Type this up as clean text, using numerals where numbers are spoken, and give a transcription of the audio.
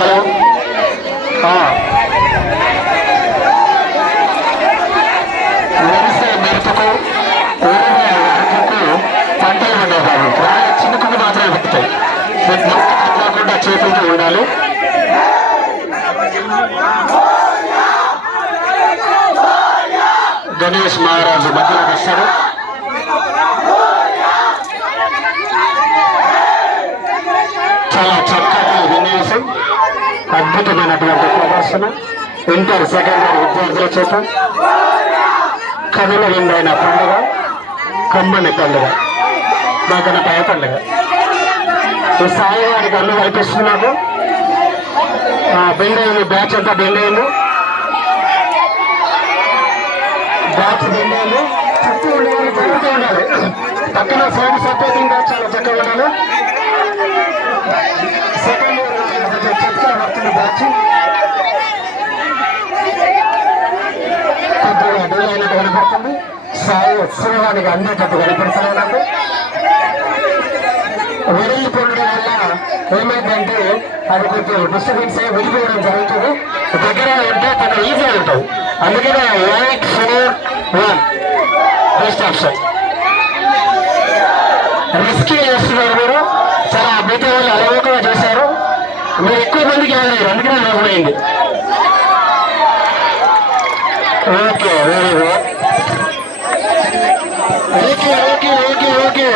Hello వ్యవసాయ మేరకు పంటలు పండేవారు చిన్నకులు మాత్రమే పెడతాయి కాకుండా చేతులతో ఉండాలి. గణేష్ మహారాజు మధ్యలోకి వస్తారు. చాలా చక్కటి విన్యాసం, అద్భుతమైనటువంటి ప్రదర్శన. ఇంటర్ సెకండరీ విద్యార్థుల చేత కనుల విందైన పండుగ, కమ్మని పండుగ, మా గణపయ్య పండుగ. ఈ సాయి వారికి అన్ను కల్పిస్తున్నాము. బెండేలు బ్యాచ్ అంతా బెండేలు బ్యాచ్ బెండేలు చుట్టూ ఉండేవాళ్ళు జరుగుతూ ఉండాలి. పక్కన సైడ్ సపోర్టింగ్ బ్యాచ్ చాలా చక్కగా ఉండాలి. సెకండ్ చక్కగా వస్తుంది బ్యాచ్. కొద్దిగా డీలైనట్టు కనపడుతుంది. సాయి ఉత్సవానికి అందేటట్టు కనిపిస్తున్నాయి నాకు. వెడల్పు ఉండడం వల్ల ఏమైందంటే అది కొంచెం డిస్టర్బెన్స్ అయ్యి వెళ్ళిపోవడం జరుగుతుంది. దగ్గర ఉంటే తన ఈజీగా ఉంటుంది. అందుకనే 8, 4, 1 బెస్ట్ ఆప్షన్. రిస్కీ చేస్తున్నారు మీరు, చాలా మిగతా వాళ్ళు అలవోకగా చేశారు. మీరు ఎక్కువ మందికి ఆగారు, అందుకనే లోపమైంది. Okay, very good. Okay okay okay okay